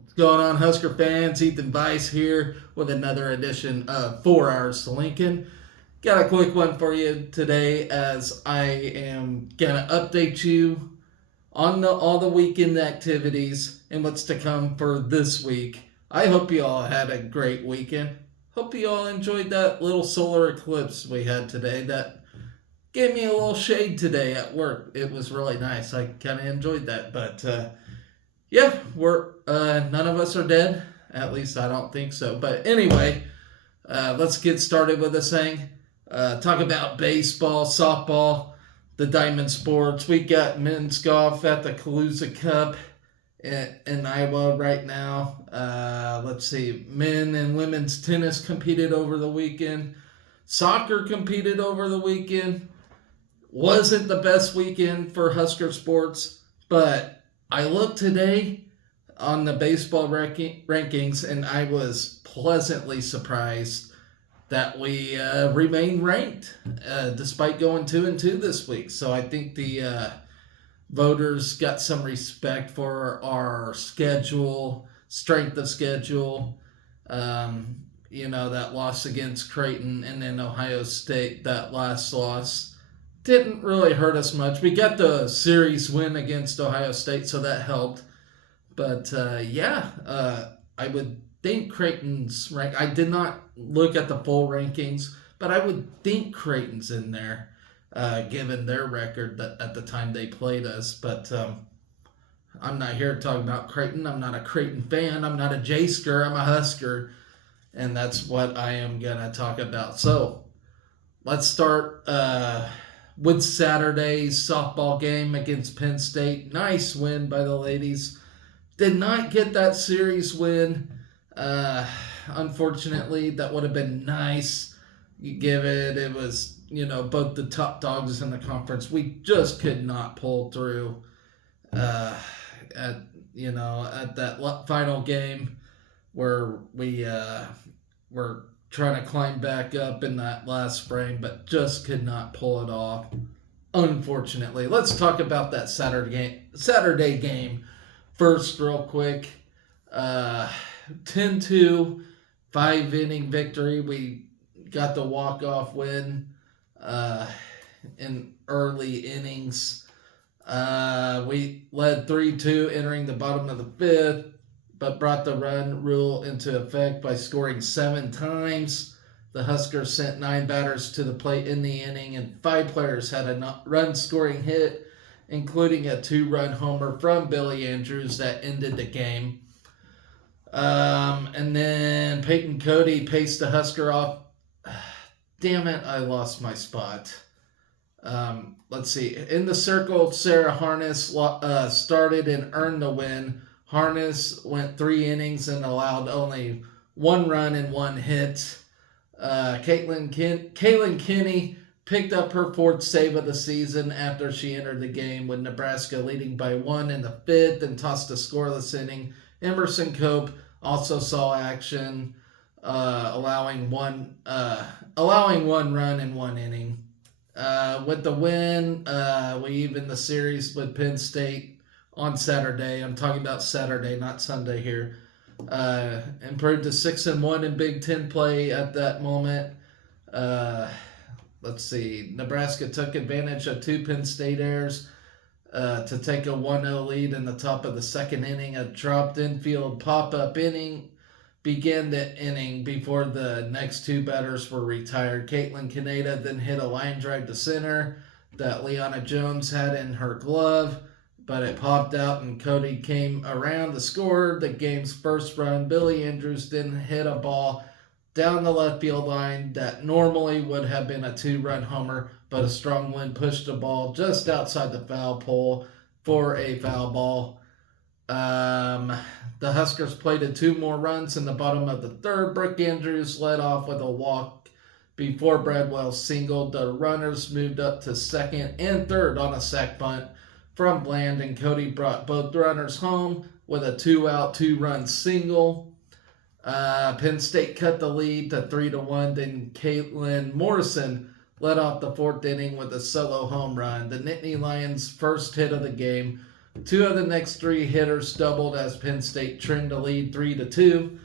What's going on, Husker fans? Ethan Vice here with another edition of 4 Hours to Lincoln. Got a quick one for you today as I am going to update you on all the weekend activities and what's to come for this week. I hope you all had a great weekend. Hope you all enjoyed that little solar eclipse we had today. That gave me a little shade today at work. It was really nice. I kind of enjoyed that. But yeah, we're none of us are dead. At least I don't think so. But anyway, let's get started with this thing. Talk about baseball, softball, the diamond sports. We got men's golf at the Calusa Cup in Iowa right now. Let's see, men and women's tennis competed over the weekend. Soccer competed over the weekend. Wasn't the best weekend for Husker sports, but I looked today on the baseball rankings and I was pleasantly surprised that we remained ranked despite going 2-2 this week. So I think the voters got some respect for our schedule, strength of schedule. That loss against Creighton and then Ohio State, that last loss didn't really hurt us much. We got the series win against Ohio State, so that helped. But I would think Creighton's rank. I did not look at the full rankings, but I would think Creighton's in there, given their record at the time they played us. But I'm not here to talk about Creighton. I'm not a Creighton fan. I'm not a J-Sker. I'm a Husker, and that's what I am gonna talk about. So let's start with Saturday's softball game against Penn State. Nice win by the ladies. Did not get that series win. Unfortunately, that would have been nice. You give it. It was, both the top dogs in the conference. We just could not pull through at that final game where we were trying to climb back up in that last frame, but just could not pull it off. Unfortunately, let's talk about that Saturday game first, real quick. 10-2, 5-inning victory. We got the walk-off win in early innings. We led 3-2 entering the bottom of the fifth, but brought the run rule into effect by scoring 7 times. The Huskers sent 9 batters to the plate in the inning, and 5 players had a run-scoring hit, including a 2-run homer from Billy Andrews that ended the game. And then Peyton Cody paced the Husker off. Damn it, I lost my spot. Let's see. In the circle, Sarah Harness started and earned the win. Harness went 3 innings and allowed only 1 run and 1 hit. Kaylin Kinney picked up her 4th save of the season after she entered the game, with Nebraska leading by 1 in the 5th and tossed a scoreless inning. Emerson Cope also saw action, allowing one run in 1 inning. With the win, we evened the series with Penn State on Saturday. I'm talking about Saturday, not Sunday here. Improved to 6-1 in Big Ten play at that moment. Let's see. Nebraska took advantage of 2 Penn State errors to take a 1-0 lead in the top of the 2nd inning. A dropped infield pop-up inning began the inning before the next 2 batters were retired. Caitlin Kaneda then hit a line drive to center that Leanna Jones had in her glove, but it popped out and Cody came around to score the game's first run. Billy Andrews then hit a ball down the left field line that normally would have been a 2-run homer, but a strong wind pushed the ball just outside the foul pole for a foul ball. The Huskers plated 2 more runs in the bottom of the 3rd. Brooke Andrews led off with a walk before Bradwell singled. The runners moved up to 2nd and 3rd on a sac bunt from Bland, and Cody brought both runners home with a 2-out, 2-run single. Penn State cut the lead to 3-1. Then Caitlin Morrison led off the 4th inning with a solo home run. The Nittany Lions' first hit of the game Two of the next three hitters doubled as Penn State trimmed the lead 3-2.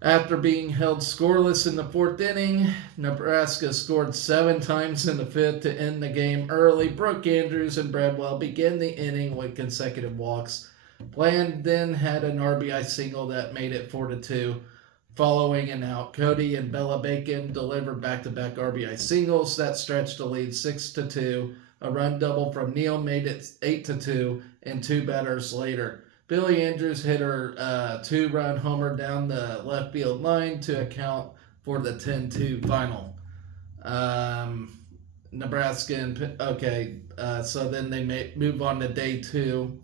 After being held scoreless in the fourth inning, Nebraska scored 7 times in the fifth to end the game early. Brooke Andrews and Bradwell began the inning with consecutive walks. Bland then had an RBI single that made it 4-2. Following an out, Cody and Bella Bacon delivered back-to-back RBI singles that stretched the lead 6-2. A run double from Neal made it 8-2, and 2 batters later, Billy Andrews hit her 2-run homer down the left field line to account for the 10-2 final. Nebraska and so then they move on to day 2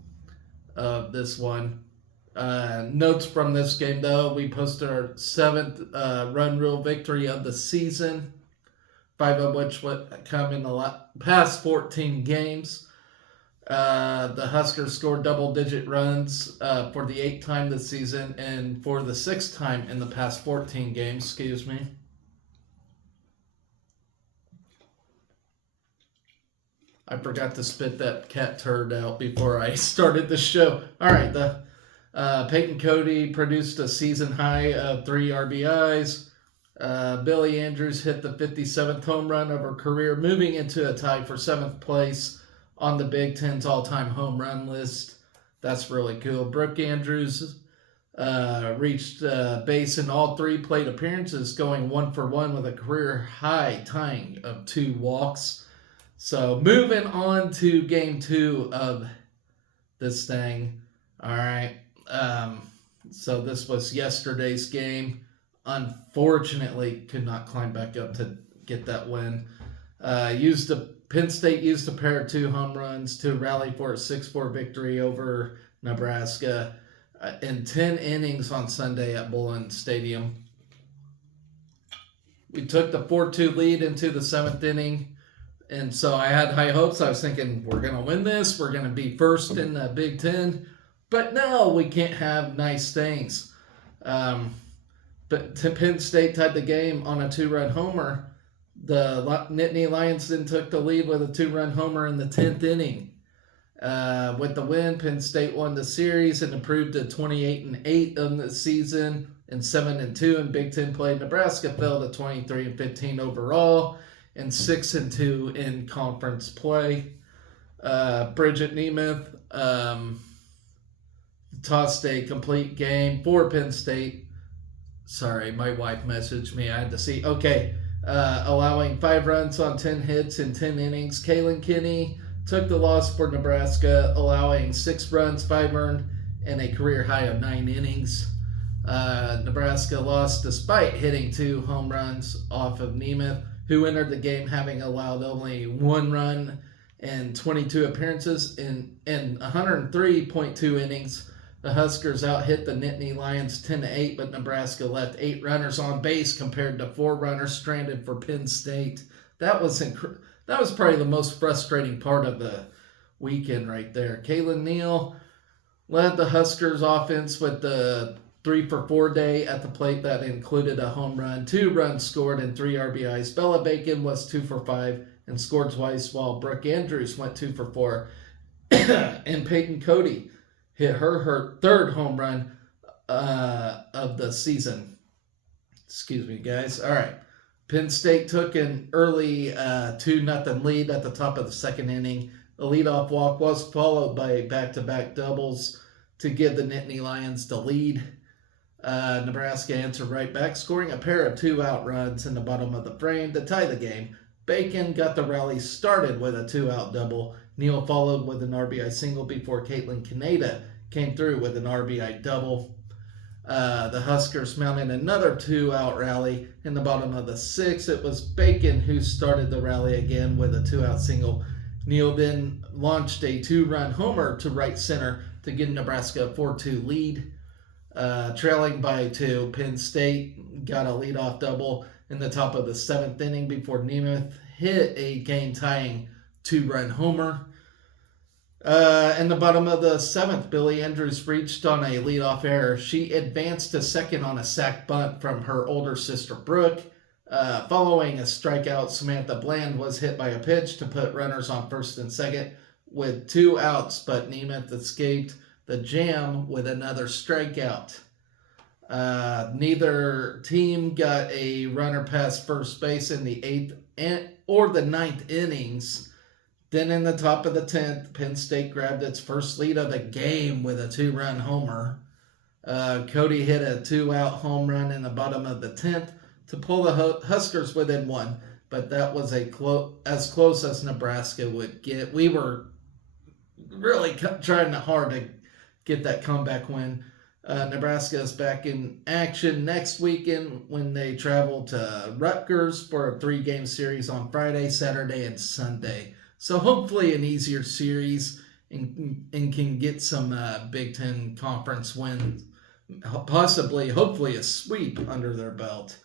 of this one. Notes from this game, though: we posted our 7th run rule victory of the season, 5 of which would come in the past 14 games. The Huskers scored double-digit runs for the 8th time this season and for the 6th time in the past 14 games. Excuse me. I forgot to spit that cat turd out before I started the show. All right, Peyton Cody produced a season high of 3 RBIs. Billy Andrews hit the 57th home run of her career, moving into a tie for 7th place on the Big Ten's all-time home run list. That's really cool. Brooke Andrews reached base in all 3 plate appearances, going 1-for-1 with a career high tying of 2 walks. So moving on to game 2 of this thing. All right. So this was yesterday's game. Unfortunately, could not climb back up to get that win. Penn State used a pair of 2 home runs to rally for a 6-4 victory over Nebraska in 10 innings on Sunday at Bullen Stadium. We took the 4-2 lead into the 7th inning, and so I had high hopes. I was thinking, we're going to win this. We're going to be first in the Big Ten. But no, we can't have nice things. But Penn State tied the game on a 2-run homer. The Nittany Lions then took the lead with a 2-run homer in the 10th inning. With the win, Penn State won the series and improved to 28-8 on the season and 7-2 in Big Ten play. Nebraska fell to 23-15 overall and 6-2 in conference play. Bridget Nemeth tossed a complete game for Penn State. Sorry, my wife messaged me. I had to see. Okay. Allowing 5 runs on 10 hits in 10 innings. Kaylin Kinney took the loss for Nebraska, allowing 6 runs, 5 earned, and a career high of 9 innings. Nebraska lost despite hitting 2 home runs off of Nemeth, who entered the game having allowed only 1 run in 22 appearances in 103.2 innings. The Huskers out-hit the Nittany Lions 10-8, but Nebraska left 8 runners on base compared to 4 runners stranded for Penn State. That was probably the most frustrating part of the weekend right there. Kaylin Neal led the Huskers offense with the 3-for-4 day at the plate that included a home run, 2 runs scored, and 3 RBIs. Bella Bacon was 2-for-5 and scored twice, while Brooke Andrews went 2-for-4. And Peyton Cody hit her 3rd home run of the season. Excuse me, guys. All right. Penn State took an early 2-0 lead at the top of the 2nd inning. The leadoff walk was followed by back-to-back doubles to give the Nittany Lions the lead. Nebraska answered right back, scoring a pair of 2-out runs in the bottom of the frame to tie the game. Bacon got the rally started with a 2-out double. Neal followed with an RBI single before Caitlin Kaneda came through with an RBI double. The Huskers mounted another 2-out rally in the bottom of the 6th. It was Bacon who started the rally again with a 2-out single. Neal then launched a 2-run homer to right center to give Nebraska a 4-2 lead. Trailing by 2, Penn State got a leadoff double in the top of the 7th inning before Nemeth hit a game-tying 2-run homer. In the bottom of the 7th, Billy Andrews reached on a leadoff error. She advanced to second on a sac bunt from her older sister, Brooke. Following a strikeout, Samantha Bland was hit by a pitch to put runners on 1st and 2nd, with 2 outs, but Nemeth escaped the jam with another strikeout. Neither team got a runner past first base in the 8th or the 9th innings. Then in the top of the 10th, Penn State grabbed its first lead of the game with a 2-run homer. Cody hit a 2-out home run in the bottom of the 10th to pull the Huskers within 1, but that was as close as Nebraska would get. We were really trying hard to get that comeback win. Nebraska is back in action next weekend when they travel to Rutgers for a 3-game series on Friday, Saturday, and Sunday. So hopefully an easier series and can get some Big Ten conference wins, hopefully a sweep under their belt.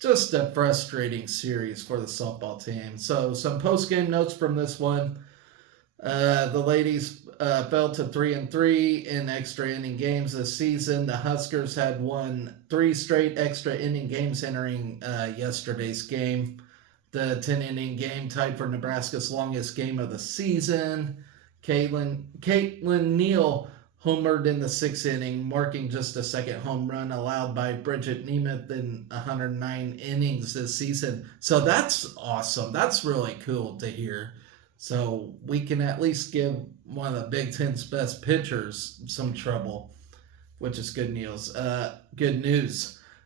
Just a frustrating series for the softball team. So some post-game notes from this one. The ladies fell to 3-3 in extra inning games this season. The Huskers had won 3 straight extra inning games entering yesterday's game. The 10-inning game tied for Nebraska's longest game of the season. Caitlin Neal homered in the 6th inning, marking just a second home run allowed by Bridget Nemeth in 109 innings this season. So that's awesome. That's really cool to hear. So we can at least give one of the Big Ten's best pitchers some trouble, which is good news.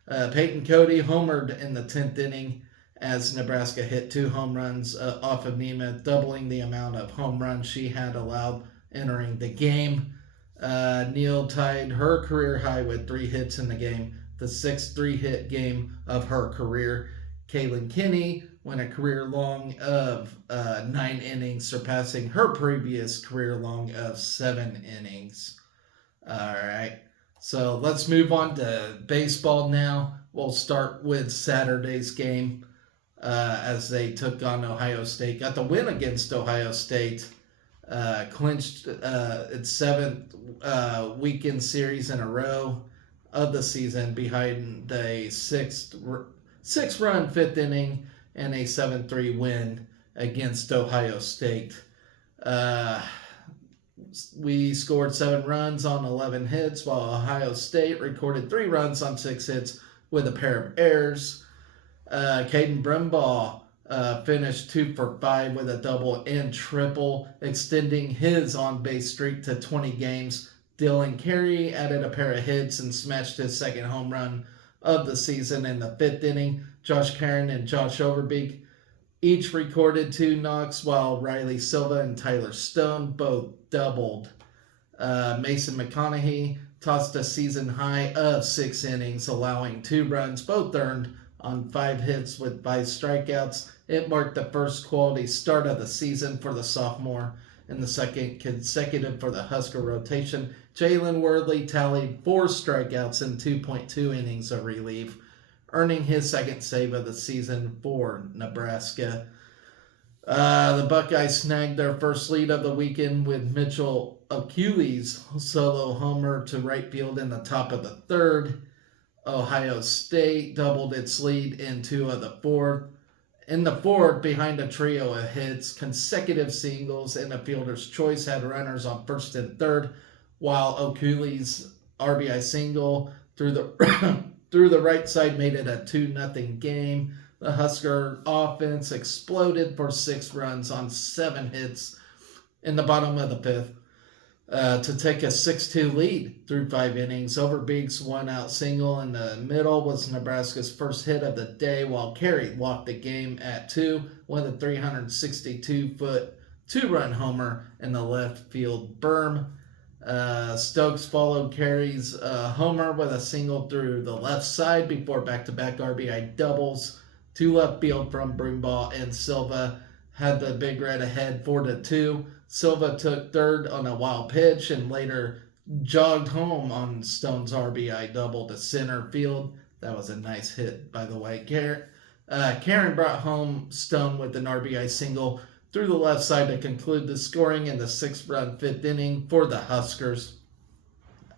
Peyton Cody homered in the 10th inning as Nebraska hit 2 home runs off of Nemeth, doubling the amount of home runs she had allowed entering the game. Neal tied her career high with 3 hits in the game, the 6th 3-hit game of her career. Kaylin Kinney went a career long of 9 innings, surpassing her previous career long of 7 innings. All right, so let's move on to baseball now. We'll start with Saturday's game as they took on Ohio State. Got the win against Ohio State. Clinched its 7th weekend series in a row of the season behind a 6-run 5th inning and a 7-3 win against Ohio State. We scored 7 runs on 11 hits, while Ohio State recorded 3 runs on 6 hits with a pair of errors. Caden Brumbaugh finished 2 for 5 with a double and triple, extending his on-base streak to 20 games. Dylan Carey added a pair of hits and smashed his second home run of the season in the 5th inning. Josh Karen and Josh Overbeek each recorded 2 knocks, while Riley Silva and Tyler Stone both doubled. Mason McConaughey tossed a season high of 6 innings, allowing 2 runs, both earned on 5 hits with 5 strikeouts. It marked the first quality start of the season for the sophomore and the second consecutive for the Husker rotation. Jalen Worley tallied 4 strikeouts in 2.2 innings of relief, earning his second save of the season for Nebraska. The Buckeyes snagged their first lead of the weekend with Mitchell Achilles' solo homer to right field in the top of the 3rd. Ohio State doubled its lead in 2 of the 4th. In the 4th, behind a trio of hits, consecutive singles, and a fielder's choice had runners on 1st and 3rd, while Achilles' RBI single through the right side made it a 2-0 game. The Husker offense exploded for 6 runs on 7 hits in the bottom of the 5th to take a 6-2 lead through 5 innings. Overbeek's 1-out single in the middle was Nebraska's first hit of the day, while Carey walked the game at 2 with a 362-foot 2-run homer in the left field berm. Stokes followed Carey's homer with a single through the left side before back-to-back RBI doubles to left field from Brumbaugh, and Silva had the Big Red ahead 4-2. Silva took 3rd on a wild pitch and later jogged home on Stone's RBI double to center field. That was a nice hit, by the way. Karen brought home Stone with an RBI single through the left side to conclude the scoring in the 6-run 5th inning for the Huskers.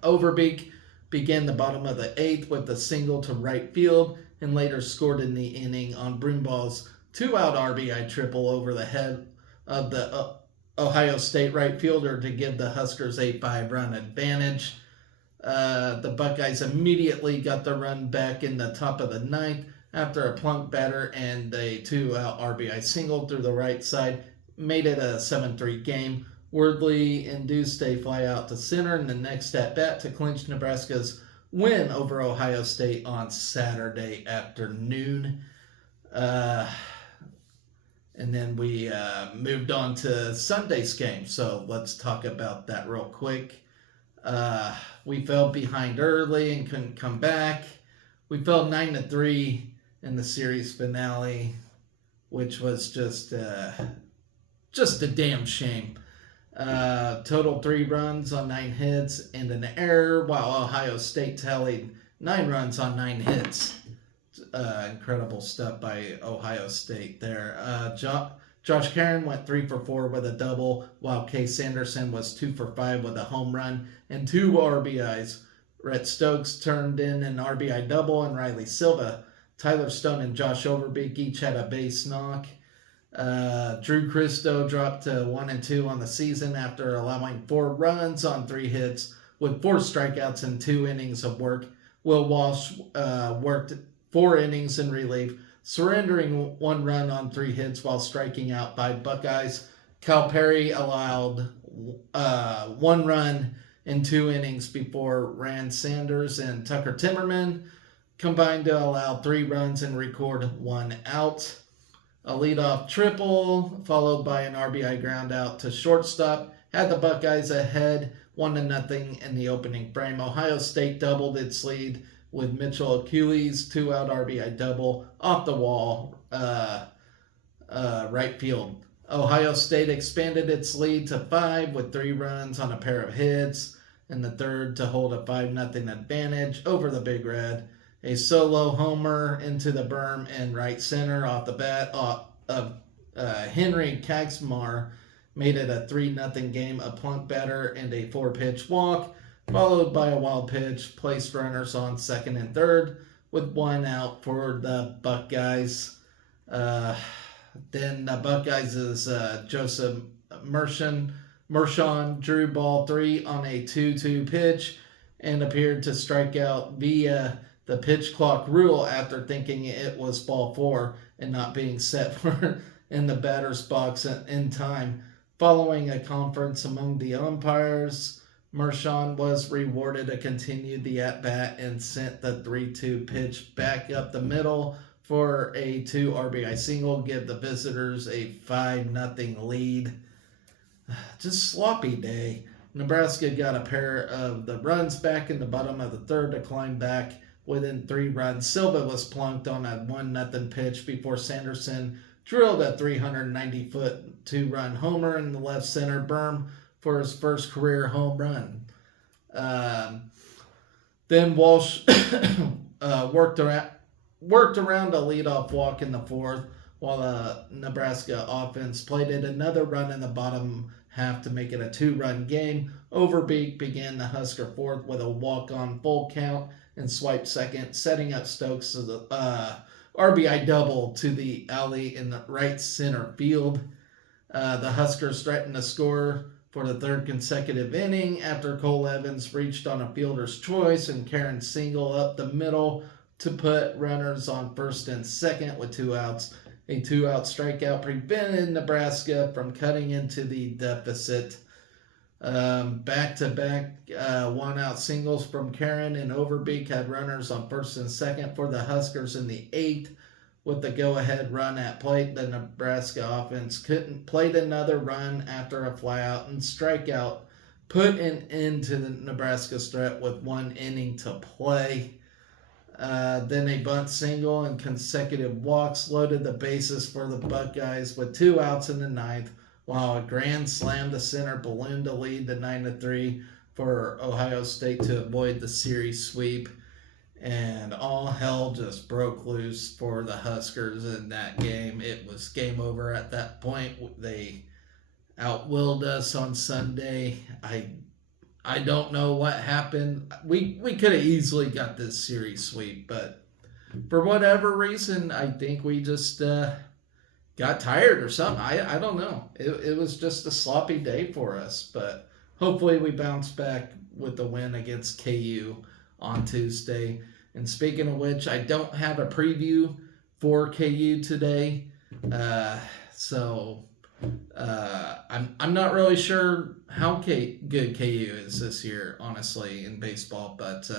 Overbeek began the bottom of the 8th with a single to right field and later scored in the inning on Brumbaugh's 2-out RBI triple over the head of the Ohio State right fielder to give the Huskers a 5-run advantage. The Buckeyes immediately got the run back in the top of the ninth after a plunk batter and a 2-out RBI single through the right side. Made it a 7-3 game. Wordley induced a fly out to center in the next at bat to clinch Nebraska's win over Ohio State on Saturday afternoon. And then we moved on to Sunday's game. So let's talk about that real quick. We fell behind early and couldn't come back. We fell 9-3 in the series finale, which was just a damn shame. Total 3 runs on 9 hits and an error, while Ohio State tallied 9 runs on 9 hits. Incredible stuff by Ohio State there. Josh Caron went 3 for 4 with a double, while Case Anderson was 2 for 5 with a home run and 2 RBIs. Rhett Stokes turned in an RBI double, and Riley Silva, Tyler Stone, and Josh Overbeek each had a base knock. Drew Christo dropped to 1-2 on the season after allowing 4 runs on 3 hits with 4 strikeouts and 2 innings of work. Will Walsh worked 4 innings in relief, surrendering 1 run on 3 hits while striking out 5 Buckeyes. Cal Perry allowed 1 run in 2 innings before Rand Sanders and Tucker Timmerman combined to allow 3 runs and record 1 out. A leadoff triple, followed by an RBI ground out to shortstop, had the Buckeyes ahead 1-0 in the opening frame. Ohio State doubled its lead with Mitchell Achilles' 2-out RBI double off the wall, right field. Ohio State expanded its lead to 5 with 3 runs on a pair of hits in the third to hold a 5-0 advantage over the Big Red. A solo homer into the berm and right center off the bat of Henry Kagsmar made it a 3-0 game. A plunk batter and a 4-pitch walk, followed by a wild pitch, placed runners on second and third with 1 out for the Buckeyes. Then the Buckeyes' Joseph Mershon drew ball 3 on a 2-2 pitch and appeared to strike out via the pitch clock rule after thinking it was ball 4 and not being set for in the batter's box in time. Following a conference among the umpires, Mershon was rewarded to continue the at-bat and sent the 3-2 pitch back up the middle for a 2 RBI single, give the visitors a 5-0 lead. Just sloppy day. Nebraska got a pair of the runs back in the bottom of the third to climb back within 3 runs. Silva was plunked on a 1-0 pitch before Sanderson drilled a 390-foot 2-run homer in the left center berm for his first career home run. Then Walsh worked around a leadoff walk in the fourth, while the Nebraska offense plated another run in the bottom half to make it a 2-run game. Overbeek began the Husker fourth with a walk-on full count and swiped second, setting up Stokes' RBI double to the alley in the right center field. The Huskers threatened to score for the 3rd consecutive inning after Cole Evans reached on a fielder's choice and Caron single up the middle to put runners on first and second with 2 outs. A 2-out strikeout prevented Nebraska from cutting into the deficit. Back-to-back 1-out singles from Caron and Overbeek had runners on first and second for the Huskers in the 8th. With the go-ahead run at plate, the Nebraska offense couldn't play another run after a flyout and strikeout, put an end to the Nebraska's threat with 1 inning to play. Then a bunt single and consecutive walks loaded the bases for the Buckeyes with 2 outs in the 9th, while a grand slam to center ballooned the lead to 9-3 for Ohio State to avoid the series sweep. And all hell just broke loose for the Huskers in that game. It was game over at that point. They outwilled us on Sunday. I don't know what happened. We could have easily got this series sweep, but for whatever reason, I think we just got tired or something. I don't know. It was just a sloppy day for us, but hopefully we bounce back with the win against KU on Tuesday. And speaking of which, I don't have a preview for KU today, so I'm not really sure how good KU is this year, honestly, in baseball. But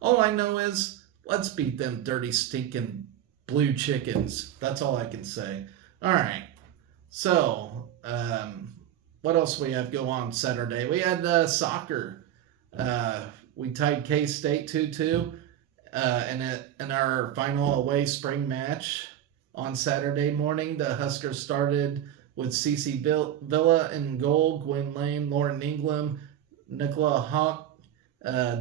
all I know is let's beat them dirty, stinking blue chickens. That's all I can say. All right. So, what else we have go on Saturday? We had soccer. We tied K State 2-2 in our final away spring match on Saturday morning. The Huskers started with Cece Villa in goal, Gwen Lane, Lauren Ingram, Nicola Hawk,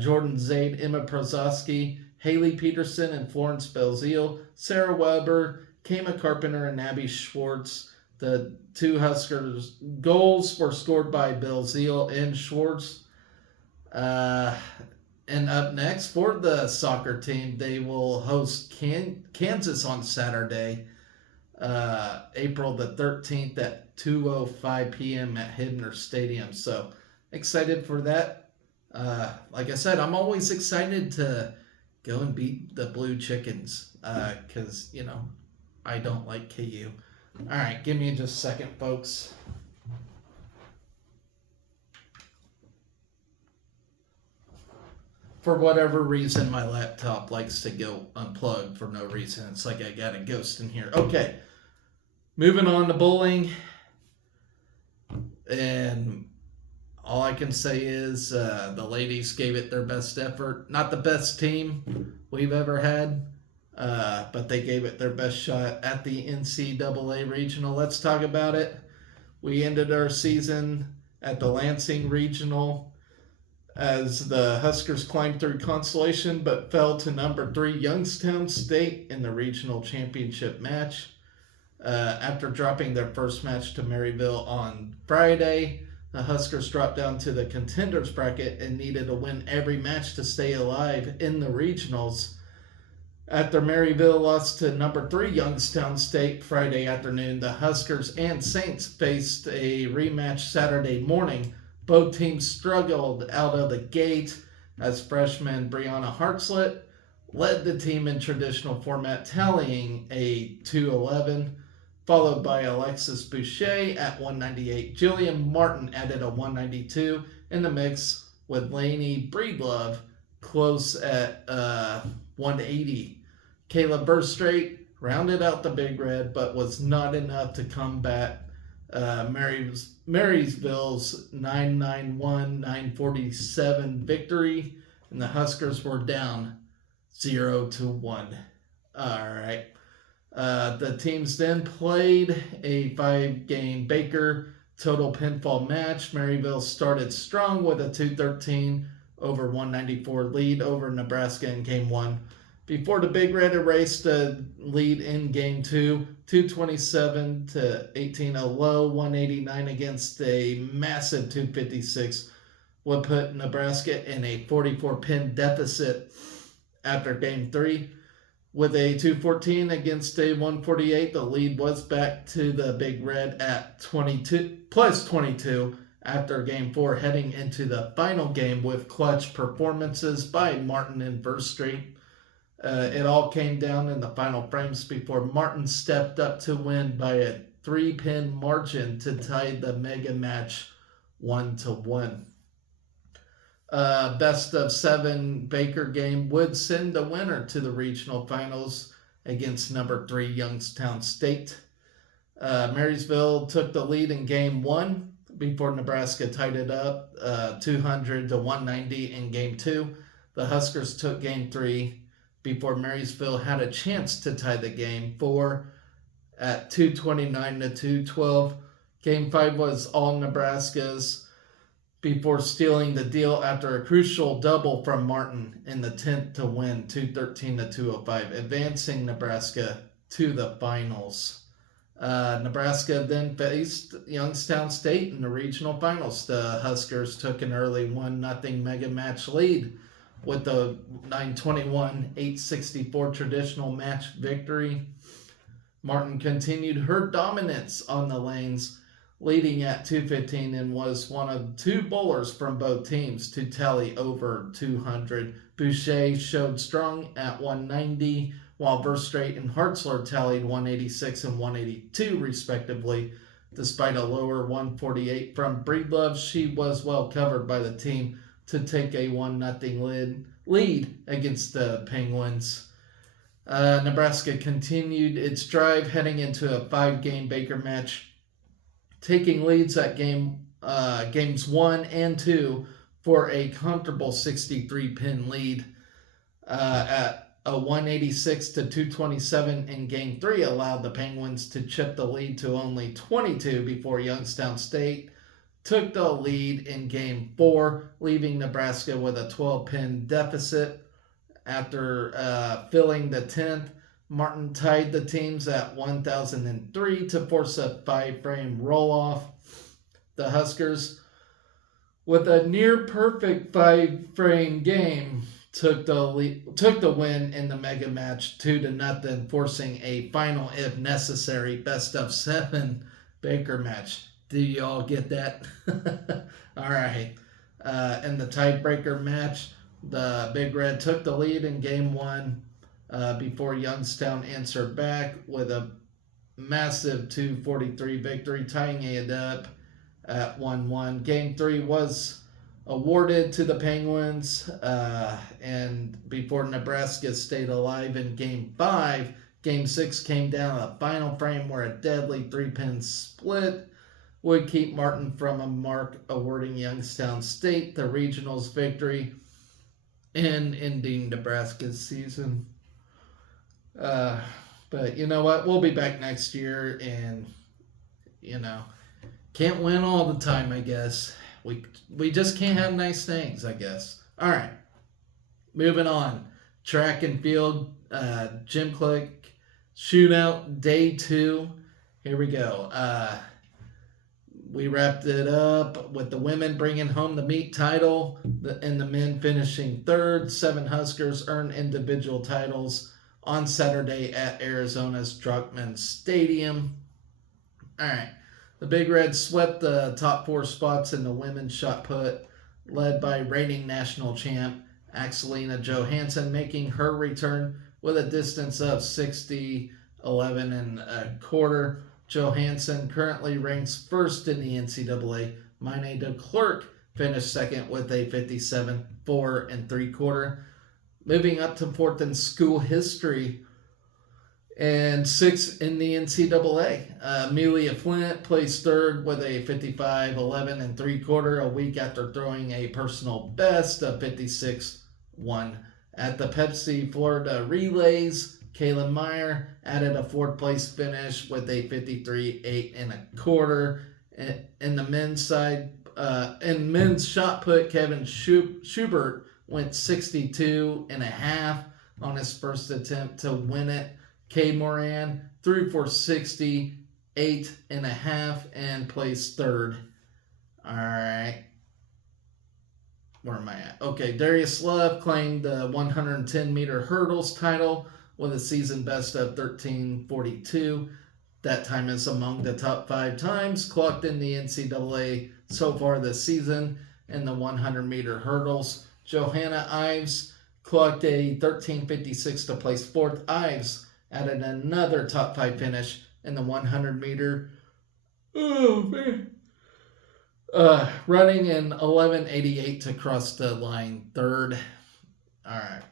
Jordan Zaid, Emma Prozowski, Haley Peterson, and Florence Belzile, Sarah Weber, Kama Carpenter, and Abby Schwartz. The two Huskers goals were scored by Belzile and Schwartz. And up next for the soccer team, they will host Kansas on Saturday, April the 13th at 2:05 p.m. at Hibner Stadium. So excited for that. Like I said, I'm always excited to go and beat the Blue Chickens because, I don't like KU. All right, give me just a second, folks. For whatever reason, my laptop likes to go unplugged for no reason. It's like I got a ghost in here. Okay, moving on to bowling. And all I can say is the ladies gave it their best effort. Not the best team we've ever had, but they gave it their best shot at the NCAA Regional. Let's talk about it. We ended our season at the Lansing Regional as the Huskers climbed through consolation but fell to number 3 Youngstown State in the regional championship match. After dropping their first match to Maryville on Friday, the Huskers dropped down to the contenders bracket and needed to win every match to stay alive in the regionals. After Maryville lost to number 3 Youngstown State Friday afternoon, the Huskers and Saints faced a rematch Saturday morning. Both teams struggled out of the gate as freshman Brianna Hartzlet led the team in traditional format, tallying a 211, followed by Alexis Boucher at 198. Jillian Martin added a 192 in the mix, with Lainey Breedlove close at 180. Kayla Burstraight rounded out the Big Red, but was not enough to combat Marysville's 991-947 victory, and the Huskers were down 0-1. All right. The teams then played a 5-game Baker total pinfall match. Maryville started strong with a 213 over 194 lead over Nebraska in Game 1. Before the Big Red erased the lead in Game 2, 227-18, a low 189 against a massive 256 would put Nebraska in a 44-pin deficit after Game 3. With a 214 against a 148, the lead was back to the Big Red at 22 after Game 4, heading into the final game with clutch performances by Martin and Burstraight. It all came down in the final frames before Martin stepped up to win by a 3-pin margin to tie the mega match 1-1. Best of 7 Baker game would send the winner to the regional finals against number 3 Youngstown State. Marysville took the lead in Game 1 before Nebraska tied it up 200-190 in Game 2. The Huskers took Game 3 before Marysville had a chance to tie the Game 4 at 229-212. Game 5 was all Nebraska's before stealing the deal after a crucial double from Martin in the 10th to win 213-205, advancing Nebraska to the finals. Nebraska then faced Youngstown State in the regional finals. The Huskers took an early 1-0 mega match lead with the 921-864 traditional match victory. Martin continued her dominance on the lanes, leading at 2:15 and was one of two bowlers from both teams to tally over 200. Boucher showed strong at 190, while Verstraete and Hartzler tallied 186 and 182 respectively. Despite a lower 148 from Breedlove, she was well covered by the team to take a 1-0 lead against the Penguins. Nebraska continued its drive heading into a 5-game Baker match, taking leads at games 1 and 2 for a comfortable 63-pin lead. At a 186 to 227 in Game 3 allowed the Penguins to chip the lead to only 22 before Youngstown State took the lead in Game 4, leaving Nebraska with a 12-pin deficit. After filling the 10th, Martin tied the teams at 1,003 to force a 5-frame roll-off. The Huskers, with a near-perfect 5-frame game, took the win in the mega match 2-0, forcing a final, if necessary, best-of-7 Baker match. Do you all get that? All right. In the tiebreaker match, the Big Red took the lead in Game 1 before Youngstown answered back with a massive 2:43 victory, tying it up at 1-1. Game 3 was awarded to the Penguins, and before Nebraska stayed alive in Game 5, Game 6 came down a final frame where a deadly 3-pin split would keep Martin from a mark, awarding Youngstown State the regionals victory and ending Nebraska's season. But you know what? We'll be back next year, and can't win all the time, I guess. We just can't have nice things, I guess. All right, moving on. Track and field, Gym Click shootout, day 2. Here we go. We wrapped it up with the women bringing home the meet title and the men finishing third. 7 Huskers earned individual titles on Saturday at Arizona's Druckmann Stadium. All right. The Big Reds swept the top 4 spots in the women's shot put, led by reigning national champ Axelina Johansson, making her return with a distance of 60-11 and a quarter. Johansson currently ranks first in the NCAA. Mine de Klerk finished second with a 57-4 and 3/4. Moving up to 4th in school history and 6th in the NCAA. Amelia Flint placed third with a 55-11 and 3/4 a week after throwing a personal best of 56-1. At the Pepsi Florida Relays, Kaylin Meyer added a 4th place finish with a 53-8 and a quarter. In the men's side, in men's shot put, Kevin Schubert went 62 and a half on his first attempt to win it. Kay Moran threw for 68 and a half and placed third. All right. Where am I at? Okay, Darius Love claimed the 110-meter hurdles title with a season best of 13:42. That time is among the top 5 times clocked in the NCAA so far this season in the 100-meter hurdles. Johanna Ives clocked a 13:56 to place 4th. Ives added another top 5 finish in the 100-meter. Oh, man. Running in 11:88 to cross the line 3rd. All right.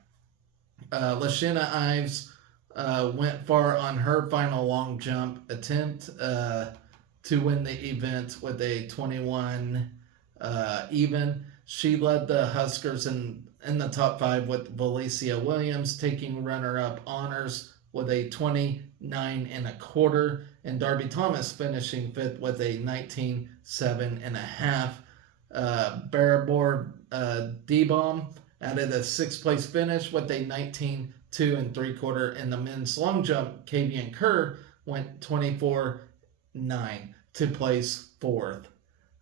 Lashina Ives went far on her final long jump attempt to win the event with a 21 even. She led the Huskers in the top 5 with Valencia Williams taking runner-up honors with a 29 and a quarter, and Darby Thomas finishing 5th with a 19-7 and a half. Barabor D-Bomb added a 6th place finish with a 19-2 and 3/4. In the men's long jump, Kavian Kerr went 24-9 to place 4th.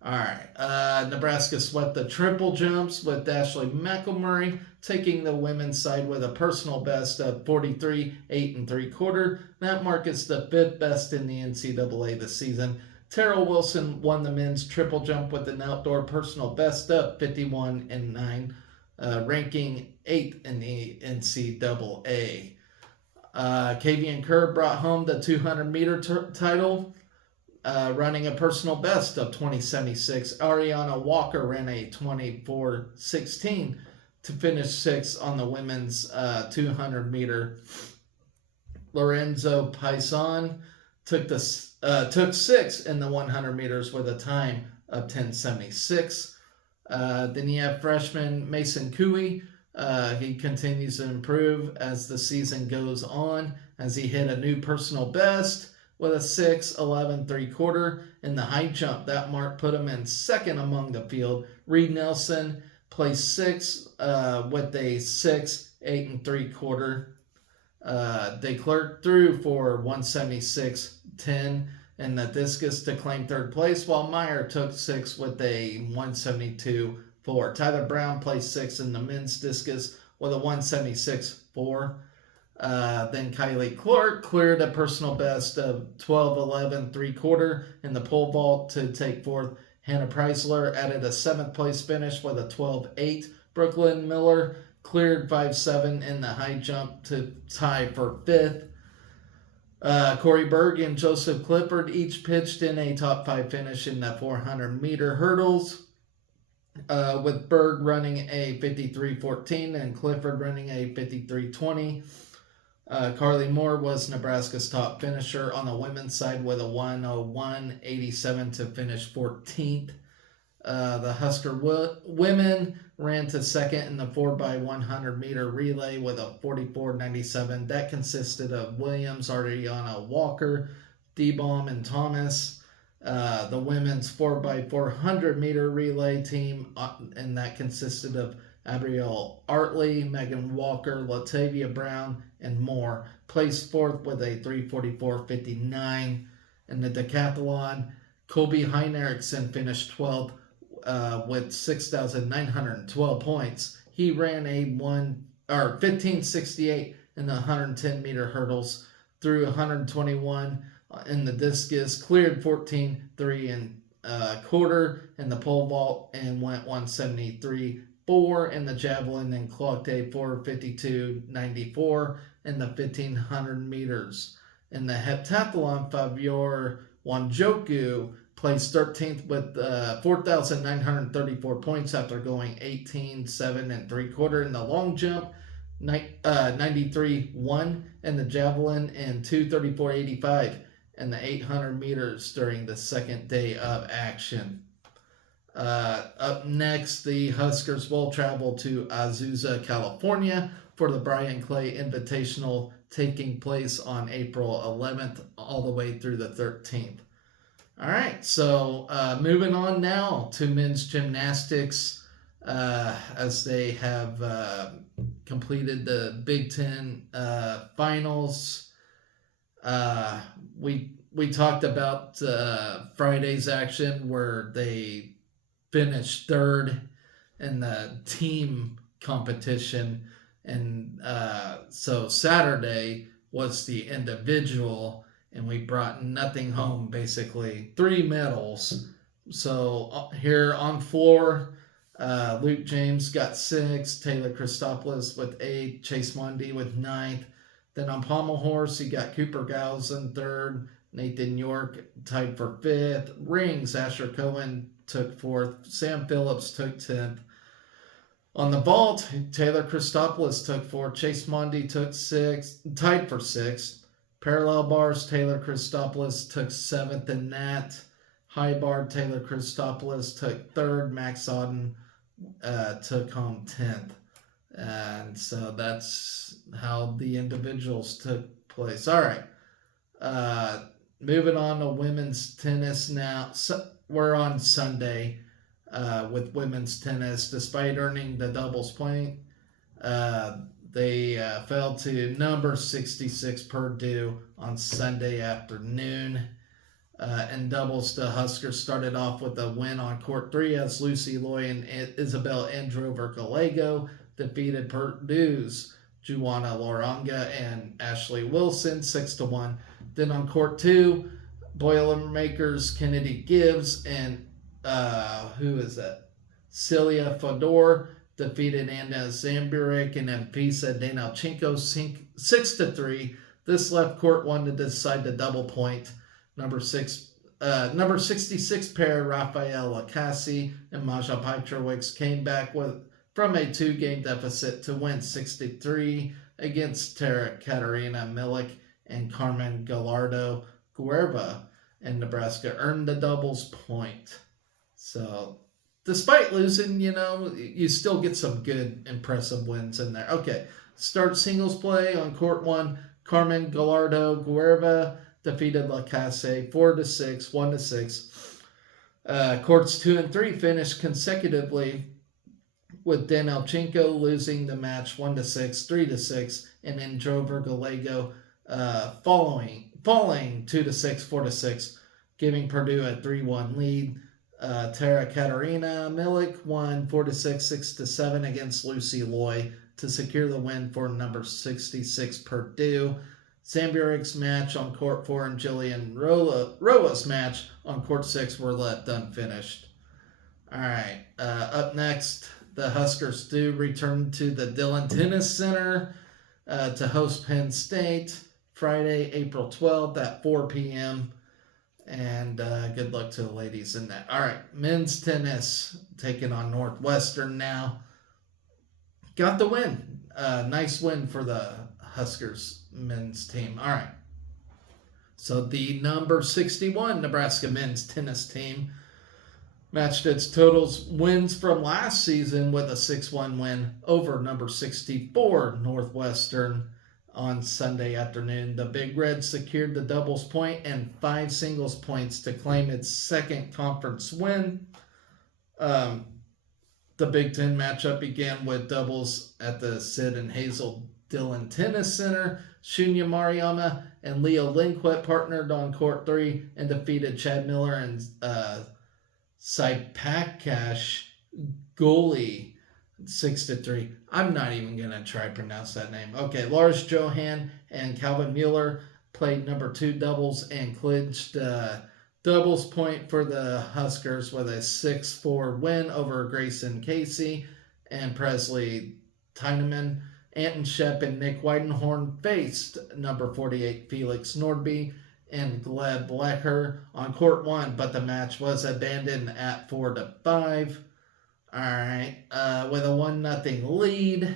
All right. Nebraska swept the triple jumps with Ashley McElmurray taking the women's side with a personal best of 43, 8 and 3/4. That mark is the fifth best in the NCAA this season. Terrell Wilson won the men's triple jump with an outdoor personal best of 51 and 9, ranking 8th in the NCAA. Kavian Kerr brought home the 200-meter title, running a personal best of 20:76. Ariana Walker ran a 24:16 to finish sixth on the women's 200-meter. Lorenzo Paisan took sixth in the 100 meters with a time of 10:76. Then you have freshman Mason Cooey. He continues to improve as the season goes on, as he hit a new personal best with a 6:11 3/4 in the high jump. That mark put him in second among the field. Reed Nelson placed sixth with a 6:8 and 3/4. They clerked through for 176.10 in the discus to claim third place, while Meyer took sixth with a 172.4. Tyler Brown placed sixth in the men's discus with a 176.4. Then Kylie Clark cleared a personal best of 12:11 3/4 in the pole vault to take fourth. Hannah Preisler added a seventh place finish with a 12:8. Brooklyn Miller cleared 5:7 in the high jump to tie for fifth. Corey Berg and Joseph Clifford each pitched in a top five finish in the 400-meter hurdles, with Berg running a 53:14 and Clifford running a 53:20. Carly Moore was Nebraska's top finisher on the women's side with a 1:01.87 to finish 14th. The Husker women ran to second in the 4x100 meter relay with a 44.97. That consisted of Williams, Ariana Walker, DeBaum, and Thomas. The women's 4x400 meter relay team, and that consisted of Abrielle Artley, Megan Walker, Latavia Brown, and more, placed fourth with a 3:44.59. In the decathlon, Colby Heinrichsen finished 12th with 6,912 points. He ran a 15:68 in the 110-meter hurdles, through 121 in the discus, cleared 14:3 and quarter in the pole vault, and went 173.4 in the javelin, and clocked a 4:52.94 in the 1500 meters. In the heptathlon, Fabiola Wanjoku placed 13th with 4,934 points after going 18:7 and 3/4 in the long jump, 93.1 in the javelin, and 2:34.85 in the 800 meters during the second day of action. Up next, the Huskers will travel to Azusa, California for the Brian Clay Invitational, taking place on April 11th all the way through the 13th. All right, so moving on now to men's gymnastics, as they have completed the Big Ten finals. We talked about Friday's action, where they finished third in the team competition, and so Saturday was the individual, and we brought nothing home, basically 3 medals. So here on floor, Luke James got 6, Taylor Christopoulos with 8, Chase Mundy with 9th. Then on pommel horse, you got Cooper Gauss in 3rd, Nathan York tied for 5th. Rings, Asher Cohen took 4th, Sam Phillips took 10th. On the vault, Taylor Christopoulos took 4th, Chase Mundy took 6th, tied for 6th. Parallel bars, Taylor Christopoulos took 7th in that. High bar, Taylor Christopoulos took 3rd. Max Auden took home 10th. And so that's how the individuals took place. All right. Moving on to women's tennis now. So we're on Sunday with women's tennis. Despite earning the doubles point, they fell to number 66 Purdue on Sunday afternoon. In doubles, the Huskers started off with a win on court 3 as Lucy Loy and Isabel Androver Gallego defeated Purdue's Juana Loranga and Ashley Wilson 6-1. Then on court 2, Boilermakers Kennedy Gibbs and who is that? Celia Fedor defeated Anna Zamburik and Anfisa Danilchenko 6-3. This left court 1 to decide the double point. Number 66 pair Rafael Lacassi and Maja Petrovic came back from a 2-game deficit to win 63 against Tara Katarina Milik and Carmen Gallardo Guerva, and Nebraska earned the doubles point. So, despite losing, you still get some good, impressive wins in there. Okay, start singles play on court 1. Carmen Gallardo Guerva defeated Lacase 4-6, 1-6. Courts 2 and 3 finished consecutively with Danilchenko losing the match 1-6, 3-6, and then Drover Gallego falling 2-6, 4-6, giving Purdue a 3-1 lead. Tara Katarina Milik won 4-6, 6-7 against Lucy Loy to secure the win for number 66 Purdue. Zamburik's match on court 4 and Jillian Roa's match on court 6 were left unfinished. All right, up next, the Huskers do return to the Dillon Tennis Center to host Penn State Friday, April 12th at 4 p.m. And good luck to the ladies in that. All right, men's tennis taking on Northwestern now. Got the win. Nice win for the Huskers men's team. All right. So the number 61 Nebraska men's tennis team matched its totals wins from last season with a 6-1 win over number 64 Northwestern on Sunday afternoon. The Big Red secured the doubles point and 5 singles points to claim its second conference win. The Big Ten matchup began with doubles at the Sid and Hazel Dillon Tennis Center. Shunya Mariyama and Leo Lindquist partnered on court 3 and defeated Chad Miller and Saipakash Goli 6-3. I'm not even going to try to pronounce that name. Okay, Lars Johan and Calvin Mueller played number 2 doubles and clinched doubles point for the Huskers with a 6-4 win over Grayson Casey and Presley Tyneman. Anton Shep and Nick Weidenhorn faced number 48 Felix Nordby and Gleb Blecker on court 1, but the match was abandoned at 4-5. All right, with a 1-0 lead,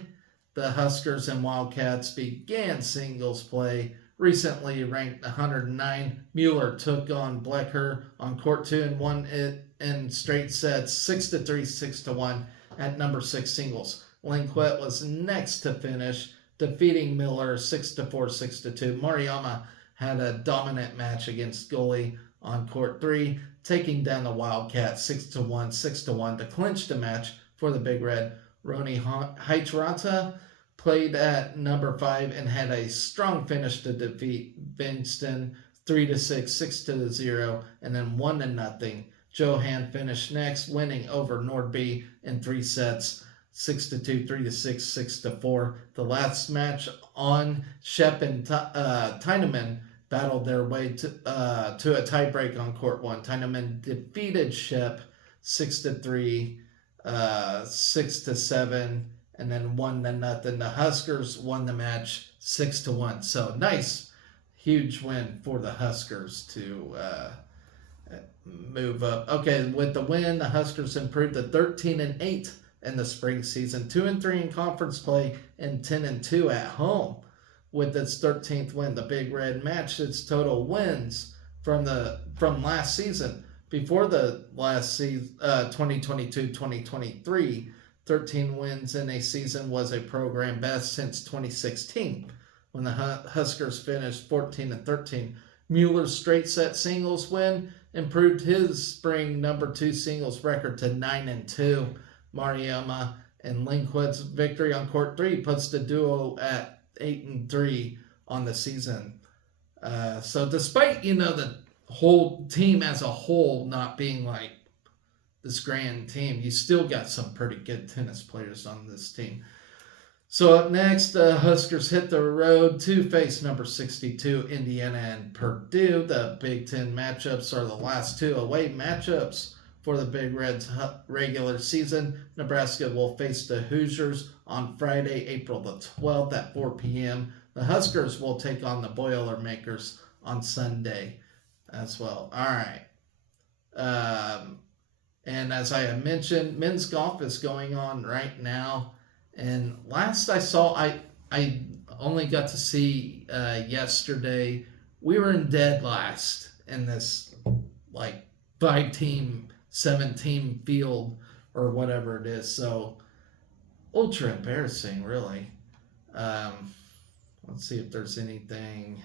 the Huskers and Wildcats began singles play. Recently ranked 109, Mueller took on Blecker on court 2 and won it in straight sets 6-3, 6-1 at number 6 singles. Lindquist was next to finish, defeating Miller 6-4, 6-2. Mariyama had a dominant match against Goli on court 3, taking down the Wildcats 6-1, 6-1 to clinch the match for the Big Red. Roni Haitrata played at number 5 and had a strong finish to defeat Binston 3-6, 6-0, and then 1-0. Johan finished next, winning over Nordby in 3 sets, 6-2, 3-6, 6-4. The last match on, Shep and Tyneman battled their way to a tiebreak on court 1. Tyneman defeated Shep 6-3, 6-7, and then 1-0. The Huskers won the match 6-1. So nice, huge win for the Huskers to move up. Okay, with the win, the Huskers improved to 13-8 in the spring season, 2-3 in conference play, and 10-2 at home. With its 13th win, the Big Red matched its total wins from last season. Before the last season, 2022-2023, 13 wins in a season was a program best since 2016, when the Huskers finished 14-13. Mueller's straight set singles win improved his spring number 2 singles record to 9-2. Mariyama and Lindquist's victory on court 3 puts the duo at 8-3 on the season. So despite the whole team as a whole not being like this grand team, you still got some pretty good tennis players on this team. So up next, Huskers hit the road to face number 62 Indiana and Purdue. The Big Ten matchups are the last two away matchups for the Big Reds regular season. Nebraska will face the Hoosiers on Friday, April the 12th at 4 p.m. The Huskers will take on the Boilermakers on Sunday as well. All right. And as I have mentioned, men's golf is going on right now. And last I saw, I only got to see yesterday. We were in dead last in this like 5-team, 7-team field or whatever it is. So ultra embarrassing, really. Let's see if there's anything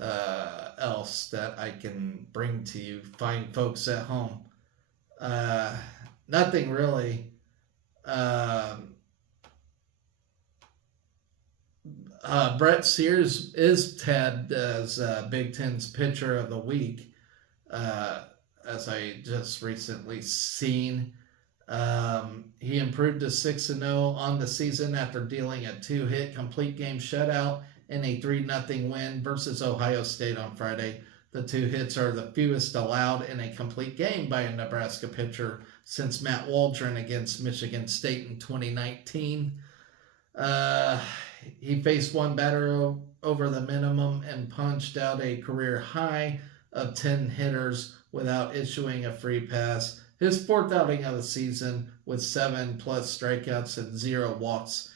else that I can bring to you, fine folks at home. Nothing really. Brett Sears is tabbed as Big Ten's Pitcher of the Week, as I just recently seen. He improved to 6-0 on the season after dealing a 2-hit complete game shutout in a 3-0 win versus Ohio State on Friday. The 2 hits are the fewest allowed in a complete game by a Nebraska pitcher since Matt Waldron against Michigan State in 2019. He faced one batter over the minimum and punched out a career high of 10 hitters without issuing a free pass. His 4th outing of the season with 7+ strikeouts and 0 walks.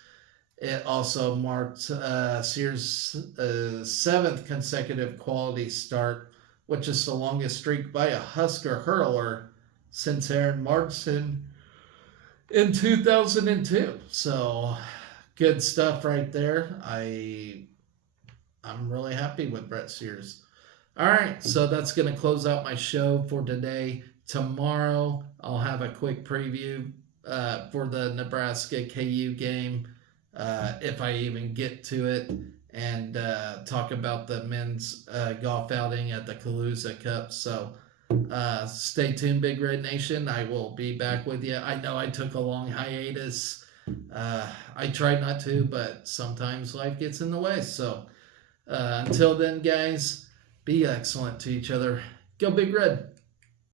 It also marked Sears' 7th consecutive quality start, which is the longest streak by a Husker hurler since Aaron Martin in 2002. So good stuff right there. I'm really happy with Brett Sears. All right, so that's going to close out my show for today. Tomorrow, I'll have a quick preview for the Nebraska KU game, if I even get to it, and talk about the men's golf outing at the Calusa Cup. So stay tuned, Big Red Nation. I will be back with you. I know I took a long hiatus. I tried not to, but sometimes life gets in the way. So until then, guys, be excellent to each other. Go Big Red.